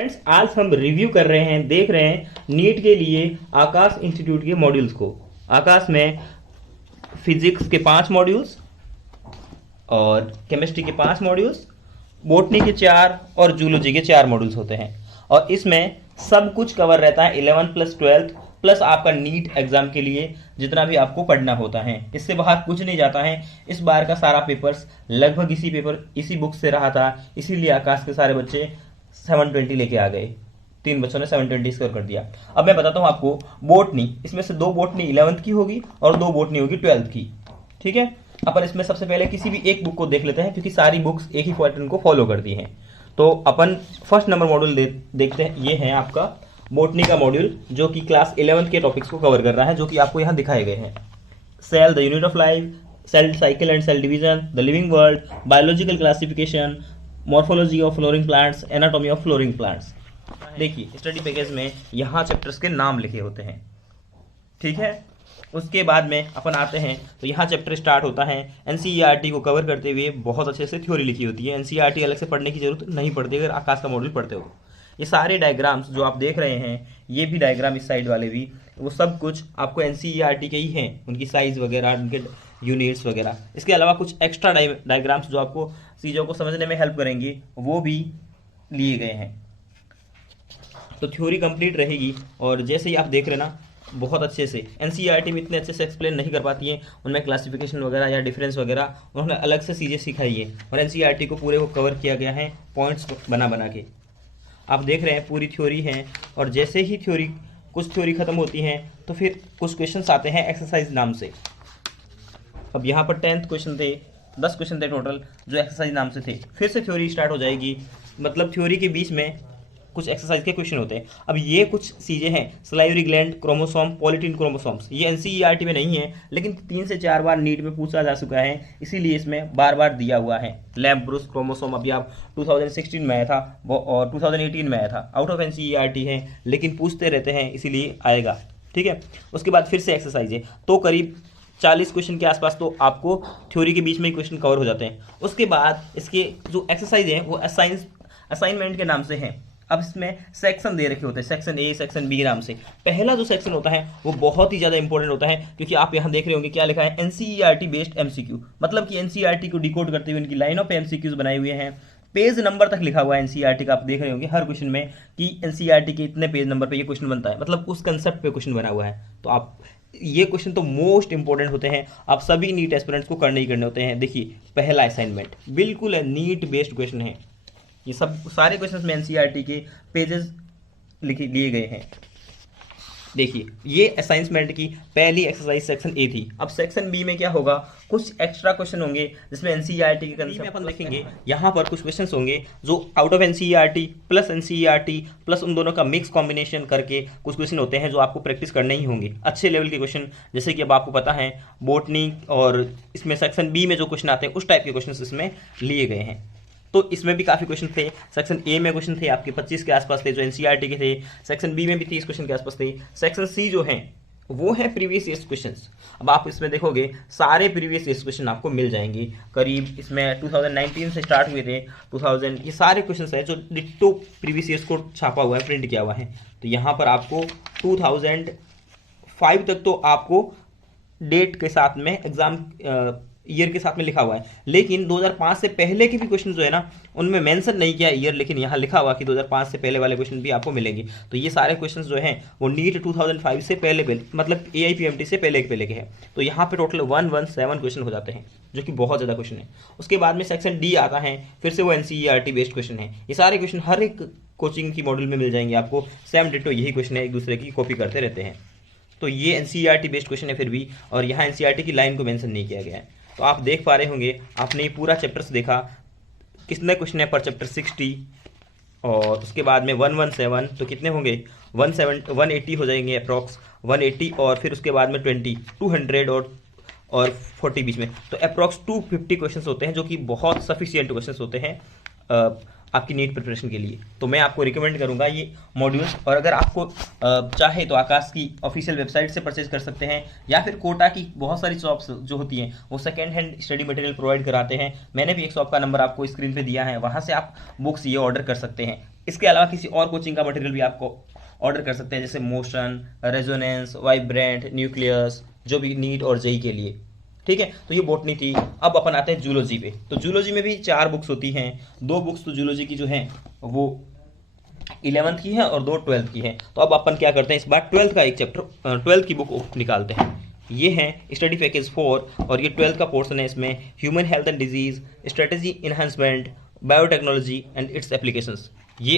Friends, आज हम review कर रहे हैं, देख रहे हैं नीट के लिए आकाश इंस्टीट्यूट के मॉड्यूल्स को। आकाश में फिजिक्स के 5 मॉड्यूल्स और केमिस्ट्री के 5 मॉड्यूल्स, बॉटनी के 4 और जूलॉजी के 4 मॉड्यूल्स होते हैं। और इसमें सब कुछ कवर रहता है 11 प्लस 12 प्लस आपका नीट एग्जाम के लिए जितना भी आपको पढ़ना होता है, इससे बाहर कुछ नहीं जाता है। इस बार का सारा पेपर्स लगभग इसी बुक से रहा था, इसीलिए आकाश के सारे बच्चे 720 लेके आ गए। 3 बच्चों ने 720 स्कोर कर दिया। अब मैं बताता हूँ आपको बोटनी, इसमें से 2 बोटनी 11th की होगी और 2 बोटनी होगी 12th की। ठीक है, अपन इसमें सबसे पहले किसी भी एक बुक को देख लेते हैं, क्योंकि सारी बुक्स एक ही पैटर्न को फॉलो करती हैं। तो अपन फर्स्ट नंबर मॉड्यूल देखते हैं। ये है आपका बोटनी का मॉड्यूल, जो कि क्लास 11th के टॉपिक्स को कवर कर रहा है, जो कि आपको यहाँ दिखाए गए हैं। Cell, the unit of life, cell cycle and cell division, the living world, biological classification, morphology of flowering plants, anatomy of flowering plants. देखिए, स्टडी पैकेज में यहाँ चैप्टर्स के नाम लिखे होते हैं। ठीक है, उसके बाद में अपन आते हैं तो यहाँ चैप्टर स्टार्ट होता है एनसीईआरटी को कवर करते हुए। बहुत अच्छे से थ्योरी लिखी होती है, एनसीईआरटी अलग से पढ़ने की जरूरत नहीं पड़ती अगर आकाश का मॉड्यूल पढ़ते हो। ये सारे डायग्राम्स जो आप देख रहे हैं, ये भी डायग्राम इस साइड वाले भी, वो सब कुछ आपको एनसीईआरटी के ही हैं, उनकी साइज वगैरह, उनके यूनिट्स वगैरह। इसके अलावा कुछ एक्स्ट्रा डायग्राम्स जो आपको चीज़ों को समझने में हेल्प करेंगी, वो भी लिए गए हैं। तो थ्योरी कंप्लीट रहेगी। और जैसे ही आप देख रहे ना, बहुत अच्छे से एनसीईआरटी में इतने अच्छे से एक्सप्लेन नहीं कर पाती है, उनमें क्लासिफिकेशन वगैरह या डिफरेंस वगैरह उन्होंने अलग से चीज़ें सिखाई है, और एनसीईआरटी को पूरे को कवर किया गया है पॉइंट्स बना बना के। आप देख रहे हैं पूरी थ्योरी है, और जैसे ही कुछ थ्योरी खत्म होती है तो फिर कुछ क्वेश्चंस आते हैं एक्सरसाइज नाम से। अब यहाँ पर 10th क्वेश्चन थे, 10 क्वेश्चन थे टोटल जो एक्सरसाइज नाम से थे। फिर से थ्योरी स्टार्ट हो जाएगी, मतलब थ्योरी के बीच में कुछ एक्सरसाइज के क्वेश्चन होते हैं। अब ये कुछ चीज़ें हैं, सलाइवरी ग्लैंड, क्रोमोसोम, पॉलीटिन क्रोमोसोम्स, ये एनसीईआरटी में नहीं है, लेकिन 3 से 4 बार नीट में पूछा जा चुका है, इसीलिए इसमें बार बार दिया हुआ है। लैम्प ब्रूस क्रोमोसोम अभी आप 2016 में आया था और 2018 में आया था, आउट ऑफ एनसीईआरटी है, लेकिन पूछते रहते हैं इसीलिए आएगा। ठीक है, उसके बाद फिर से एक्सरसाइज है, तो करीब 40 क्वेश्चन के आसपास तो आपको थ्योरी के बीच में ही क्वेश्चन कवर हो जाते हैं। उसके बाद इसके जो एक्सरसाइज हैं वो असाइनमेंट के नाम से हैं। अब इसमें सेक्शन दे रखे होते हैं, सेक्शन ए, सेक्शन बी नाम से। पहला जो सेक्शन होता है वो बहुत ही ज़्यादा इंपॉर्टेंट होता है, क्योंकि आप यहाँ देख रहे होंगे क्या लिखा है, एनसीईआरटी बेस्ड एमसीक्यू, मतलब कि एनसीईआरटी को डिकोड करते हुए इनकी लाइन ऑफ एमसीक्यूज बनाए हुए हैं। पेज नंबर तक लिखा हुआ है एनसीईआरटी का, आप देख रहे होंगे हर क्वेश्चन में कि एनसीईआरटी के इतने पेज नंबर पे ये क्वेश्चन बनता है, मतलब उस कंसेप्ट पे क्वेश्चन बना हुआ है। तो आप ये क्वेश्चन तो मोस्ट इंपॉर्टेंट होते हैं, आप सभी नीट एस्पिरेंट्स को करने ही करने होते हैं। देखिए, पहला असाइनमेंट बिल्कुल नीट बेस्ड क्वेश्चन है, ये सब सारे क्वेश्चंस में एनसीईआरटी के पेजेस लिए गए हैं। देखिए, ये असाइनमेंट की पहली एक्सरसाइज सेक्शन ए थी। अब सेक्शन बी में क्या होगा, कुछ एक्स्ट्रा क्वेश्चन होंगे जिसमें एनसीईआरटी के कंसेप्ट अपन देखेंगे। यहाँ पर कुछ क्वेश्चंस होंगे जो आउट ऑफ एनसीईआरटी प्लस उन दोनों का मिक्स कॉम्बिनेशन करके कुछ क्वेश्चन होते हैं जो आपको प्रैक्टिस करने ही होंगे, अच्छे लेवल के क्वेश्चन। जैसे कि अब आपको पता है बॉटनी और इसमें सेक्शन बी में जो क्वेश्चन आते हैं उस टाइप के क्वेश्चन इसमें लिए गए हैं। तो इसमें भी काफ़ी क्वेश्चन थे। सेक्शन ए में क्वेश्चन थे आपके 25 के आसपास थे जो एनसीईआरटी के थे, सेक्शन बी में भी 30 क्वेश्चन के आसपास थे। सेक्शन सी जो हैं वो है प्रीवियस ईयर क्वेश्चंस। अब आप इसमें देखोगे सारे प्रीवियस ईयर क्वेश्चन आपको मिल जाएंगे, करीब इसमें 2019 से स्टार्ट हुए थे 2000, ये सारे क्वेश्चन हैं जो डिट्टो प्रीवियस ईयर्स को छापा हुआ है, प्रिंट किया हुआ है। तो यहाँ पर आपको 2005 तक तो आपको डेट के साथ में एग्जाम ईयर के साथ में लिखा हुआ है, लेकिन 2005 से पहले के भी क्वेश्चन जो है ना उनमें मेंशन नहीं किया ईयर, लेकिन यहाँ लिखा हुआ कि 2005 से पहले वाले क्वेश्चन भी आपको मिलेंगे। तो ये सारे क्वेश्चंस जो हैं वो नीट 2005 से पहले मतलब AIPMT से पहले के हैं। तो यहाँ पे टोटल 117 क्वेश्चन हो जाते हैं, जो कि बहुत ज़्यादा क्वेश्चन है। उसके बाद में सेक्शन डी आता है, फिर से वो एनसीईआरटी बेस्ड क्वेश्चन है। ये सारे क्वेश्चन हर एक कोचिंग की मॉड्यूल में मिल जाएंगे आपको, सेम डिट्टो यही क्वेश्चन है, एक दूसरे की कॉपी करते रहते हैं। तो ये एनसीईआरटी बेस्ड क्वेश्चन है फिर भी, और यहाँ एनसीईआरटी की लाइन को मेंशन नहीं किया गया है। तो आप देख पा रहे होंगे, आपने ये पूरा चैप्टर्स देखा, कितने क्वेश्चन है पर चैप्टर 60, और उसके बाद में 117, तो कितने होंगे 180 हो जाएंगे अप्रॉक्स 180, और फिर उसके बाद में 200 और 40 बीच में, तो अप्रॉक्स 250 क्वेश्चन होते हैं, जो कि बहुत सफिशियंट क्वेश्चन होते हैं आपकी नीट प्रिपरेशन के लिए। तो मैं आपको रिकमेंड करूंगा ये मॉड्यूल्स, और अगर आपको चाहे तो आकाश की ऑफिशियल वेबसाइट से परचेज कर सकते हैं, या फिर कोटा की बहुत सारी शॉप्स जो होती हैं वो second hand study material provide कराते हैं। मैंने भी एक शॉप का नंबर आपको स्क्रीन पे दिया है, वहाँ से आप बुक्स ये ऑर्डर कर सकते हैं। इसके अलावा किसी और कोचिंग का मटेरियल भी आपको ऑर्डर कर सकते हैं, जैसे मोशन, रेजोनेंस, वाइब्रेंट, न्यूक्लियस, जो भी नीट और जेई के लिए। ठीक है, तो ये बॉटनी थी। अब अपन आते हैं जूलॉजी पे। तो जूलॉजी में भी 4 बुक्स होती हैं। 2 बुक्स तो जूलॉजी की जो हैं वो 11th की है और 2 12th की हैं। तो अब अपन क्या करते हैं, इस बार 12th का एक चैप्टर 12th की बुक निकालते हैं। ये है स्टडी पैकेज 4 और ये 12th का पोर्सन है। इसमें human health and disease, strategy enhancement, biotechnology and it's applications, ये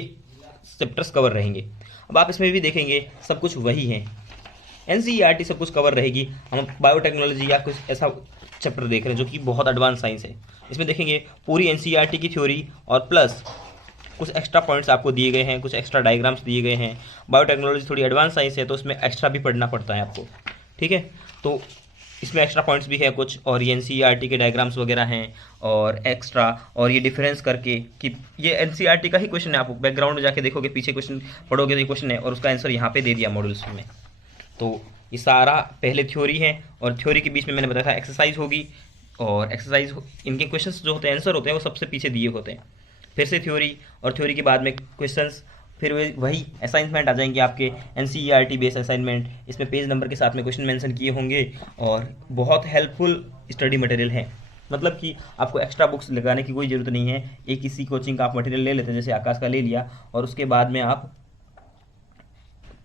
चैप्टर्स कवर रहेंगे। अब आप इसमें भी देखेंगे सब कुछ वही है, एनसीईआरटी सब कुछ कवर रहेगी। हम बायोटेक्नोलॉजी या कुछ ऐसा चैप्टर देख रहे हैं जो कि बहुत एडवांस साइंस है। इसमें देखेंगे पूरी एनसीईआरटी की थ्योरी और प्लस कुछ एक्स्ट्रा पॉइंट्स आपको दिए गए हैं, कुछ एक्स्ट्रा डायग्राम्स दिए गए हैं। बायोटेक्नोलॉजी थोड़ी एडवांस साइंस है तो उसमें एक्स्ट्रा भी पढ़ना पड़ता है आपको। ठीक है, तो इसमें एक्स्ट्रा पॉइंट्स भी है कुछ, और ये एनसीईआरटी के डायग्राम्स वगैरह हैं और एक्स्ट्रा, और ये डिफरेंस करके कि ये एनसीईआरटी का ही क्वेश्चन है। आप बैकग्राउंड में जाके देखोगे, पीछे क्वेश्चन पढ़ोगे तो ये क्वेश्चन है और उसका आंसर यहाँ पे दे दिया मॉड्यूल्स में। तो ये सारा पहले थ्योरी है, और थ्योरी के बीच में मैंने बताया था एक्सरसाइज होगी, और एक्सरसाइज इनके क्वेश्चंस जो होते हैं, आंसर होते हैं, वो सबसे पीछे दिए होते हैं। फिर से थ्योरी, और थ्योरी के बाद में क्वेश्चंस, फिर वही असाइनमेंट आ जाएंगे आपके एनसीईआरटी बेस्ड असाइनमेंट। इसमें पेज नंबर के साथ में क्वेश्चन मेंशन किए होंगे, और बहुत हेल्पफुल स्टडी मटेरियल है। मतलब कि आपको एक्स्ट्रा बुक्स लगाने की कोई ज़रूरत नहीं है। एक किसी कोचिंग का आप मटेरियल ले लेते हैं, जैसे आकाश का ले लिया, और उसके बाद में आप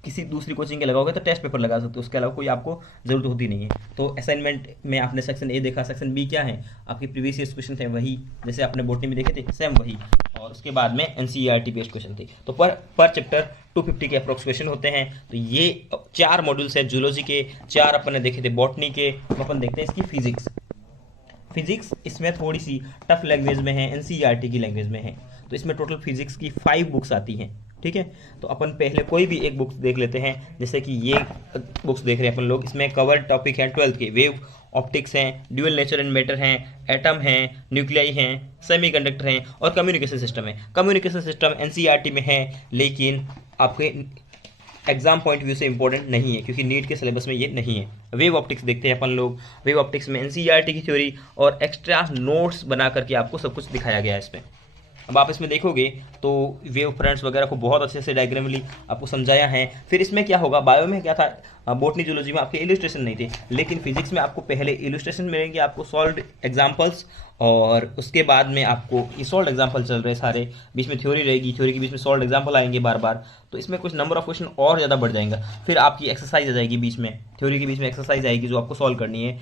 किसी दूसरी कोचिंग के लगाओगे तो टेस्ट पेपर लगा सकते हो, उसके अलावा कोई आपको ज़रूरत होती नहीं है। तो असाइनमेंट में आपने सेक्शन ए देखा, सेक्शन बी क्या है, आपके प्रीवियस ईयर क्वेश्चन थे वही, जैसे आपने बॉटनी में देखे थे सेम वही, और उसके बाद में एनसीईआरटी बेस्ड क्वेश्चन थे। तो पर चैप्टर 250 के अप्रोक्स क्वेश्चन होते हैं। तो ये 4 मॉड्यूल्स हैं जूलॉजी के, 4 अपन ने देखे थे बॉटनी के। तो अपन देखते हैं इसकी फिजिक्स इसमें थोड़ी सी टफ लैंग्वेज में है, एनसीईआरटी की लैंग्वेज में है। तो इसमें टोटल फिजिक्स की 5 बुक्स आती हैं। ठीक है, तो अपन पहले कोई भी एक बुक्स देख लेते हैं, जैसे कि ये बुक्स देख रहे हैं अपन लोग। इसमें कवर टॉपिक है 12th के, वेव ऑप्टिक्स हैं, ड्यूअल नेचर एंड मैटर हैं, एटम हैं, न्यूक्लियाई हैं, सेमीकंडक्टर हैं, और कम्युनिकेशन सिस्टम है। कम्युनिकेशन सिस्टम एनसीईआरटी में है, लेकिन आपके एग्जाम पॉइंट व्यू से इंपॉर्टेंट नहीं है, क्योंकि नीट के सिलेबस में ये नहीं है। वेव ऑप्टिक्स देखते हैं अपन लोग। वेव ऑप्टिक्स में एनसीईआरटी की थ्योरी और एक्स्ट्रा नोट्स बना करके आपको सब कुछ दिखाया गया है इसमें। अब आप इसमें देखोगे तो वेव फ्रंट्स वगैरह को बहुत अच्छे से डायग्रामली आपको समझाया है। फिर इसमें क्या होगा, बायो में क्या था, बॉटनी जूलॉजी में आपके इलस्ट्रेशन नहीं थे, लेकिन फिजिक्स में आपको पहले इलस्ट्रेशन मिलेंगे, आपको सॉल्व एग्जाम्पल्स, और उसके बाद में आपको ये सॉल्व एग्जाम्पल चल रहे सारे, बीच में थ्योरी रहेगी, थ्योरी के बीच में सॉल्व एग्जाम्पल आएंगे बार बार। तो इसमें कुछ नंबर ऑफ क्वेश्चन और ज़्यादा बढ़ जाएगा। फिर आपकी एक्सरसाइज आ जाएगी बीच में, थ्योरी के बीच में एक्सरसाइज आएगी जो आपको सॉल्व करनी है,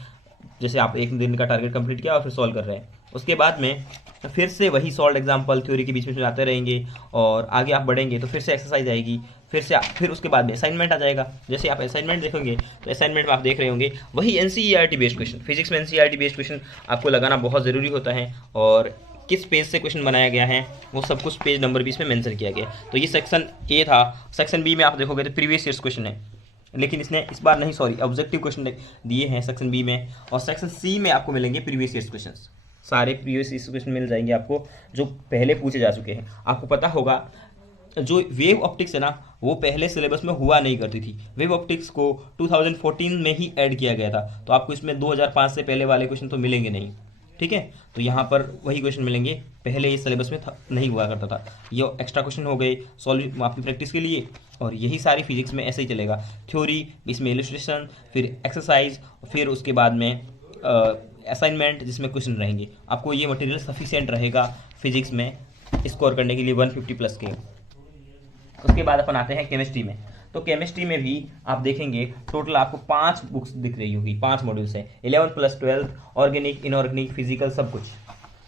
जैसे आप एक दिन का टारगेट कंप्लीट किया और फिर सॉल्व कर रहे हैं। उसके बाद में फिर से वही सॉल्व एग्जाम्पल थ्योरी के बीच में आते रहेंगे, और आगे आप बढ़ेंगे तो फिर से एक्सरसाइज आएगी, फिर उसके बाद में असाइनमेंट आ जाएगा। जैसे आप असाइनमेंट देखोगे तो असाइनमेंट में आप देख रहे होंगे वही एनसीईआरटी बेस्ड क्वेश्चन। फिजिक्स में एनसीईआरटी बेस्ड क्वेश्चन आपको लगाना बहुत ज़रूरी होता है, और किस पेज से क्वेश्चन बनाया गया है वो सब कुछ पेज नंबर भी इसमें मेंशन किया गया है। तो ये सेक्शन ए था। सेक्शन बी में आप देखोगे तो प्रीवियस ईयर्स क्वेश्चन है, लेकिन इसने इस बार नहीं, सॉरी, ऑब्जेक्टिव क्वेश्चन दिए हैं सेक्शन बी में। और सेक्शन सी में आपको मिलेंगे प्रीवियस ईयर्स क्वेश्चन। सारे प्रीवियस ईयर्स क्वेश्चन मिल जाएंगे आपको जो पहले पूछे जा चुके हैं। आपको पता होगा जो वेव ऑप्टिक्स है ना, वो पहले सिलेबस में हुआ नहीं करती थी। वेव ऑप्टिक्स को 2014 में ही ऐड किया गया था, तो आपको इसमें 2005 से पहले वाले क्वेश्चन तो मिलेंगे नहीं। ठीक है, तो यहाँ पर वही क्वेश्चन मिलेंगे, पहले ये सिलेबस में नहीं हुआ करता था। ये एक्स्ट्रा क्वेश्चन हो गए सॉल्व आपकी प्रैक्टिस के लिए, और यही सारी फिजिक्स में ऐसे ही चलेगा। थ्योरी, इसमें इलस्ट्रेशन, फिर एक्सरसाइज, फिर उसके बाद में असाइनमेंट जिसमें क्वेश्चन रहेंगे। आपको ये मटेरियल सफिशिएंट रहेगा फिजिक्स में स्कोर करने के लिए 150 प्लस के। उसके बाद अपन आते हैं केमिस्ट्री में। तो केमिस्ट्री में भी आप देखेंगे टोटल आपको 5 बुक्स दिख रही होगी, 5 मॉड्यूल्स हैं, 11th plus 12th, organic, inorganic, physical, सब कुछ।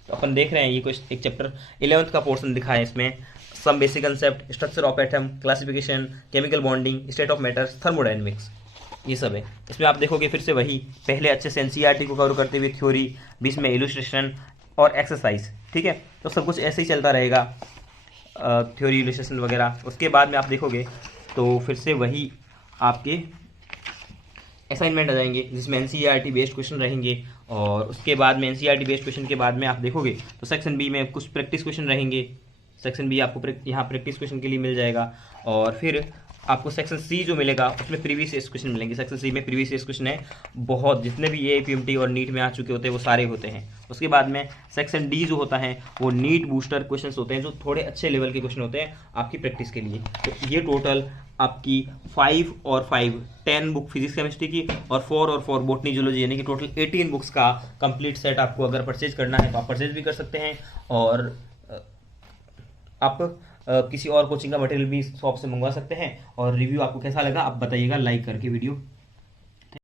तो अपन देख रहे हैं ये कुछ एक चैप्टर 11th का पोर्शन दिखा है इसमें, some basic concept, structure of atom, classification, chemical bonding, state of matter, thermodynamics, ये सब है। इसमें आप देखोगे फिर से वही पहले अच्छे से एनसीईआरटी को कवर करते हुए थ्योरी, बीच में इलस्ट्रेशन और एक्सरसाइज। ठीक है, तो सब कुछ ऐसे ही चलता रहेगा, थ्योरी, इलस्ट्रेशन वगैरह। उसके बाद में आप देखोगे तो फिर से वही आपके असाइनमेंट आ जाएंगे जिसमें एनसीईआरटी बेस्ड क्वेश्चन रहेंगे, और उसके बाद में एनसीईआरटी बेस्ड क्वेश्चन के बाद में आप देखोगे तो सेक्शन बी में कुछ प्रैक्टिस क्वेश्चन रहेंगे, सेक्शन बी आपको यहाँ प्रैक्टिस क्वेश्चन के लिए मिल जाएगा। और फिर आपको सेक्शन सी जो मिलेगा उसमें प्रीवियस ईयर क्वेश्चन मिलेंगे। सेक्शन सी में प्रीवियस ईयर क्वेश्चन है बहुत, जितने भी ये पीएमटी और नीट में आ चुके होते हैं वो सारे होते हैं। उसके बाद में सेक्शन डी जो होता है वो नीट बूस्टर क्वेश्चन होते हैं, जो थोड़े अच्छे लेवल के क्वेश्चन होते हैं आपकी प्रैक्टिस के लिए। तो ये टोटल आपकी 5 और 5 10 बुक फिजिक्स केमिस्ट्री की और 4 और 4 बॉटनी जूलॉजी, यानी कि टोटल 18 बुक्स का कंप्लीट सेट आपको अगर परचेज करना है तो आप परचेज भी कर सकते हैं। और आप किसी और कोचिंग का मटेरियल भी शॉप से मंगवा सकते हैं। और रिव्यू आपको कैसा लगा आप बताइएगा लाइक करके वीडियो।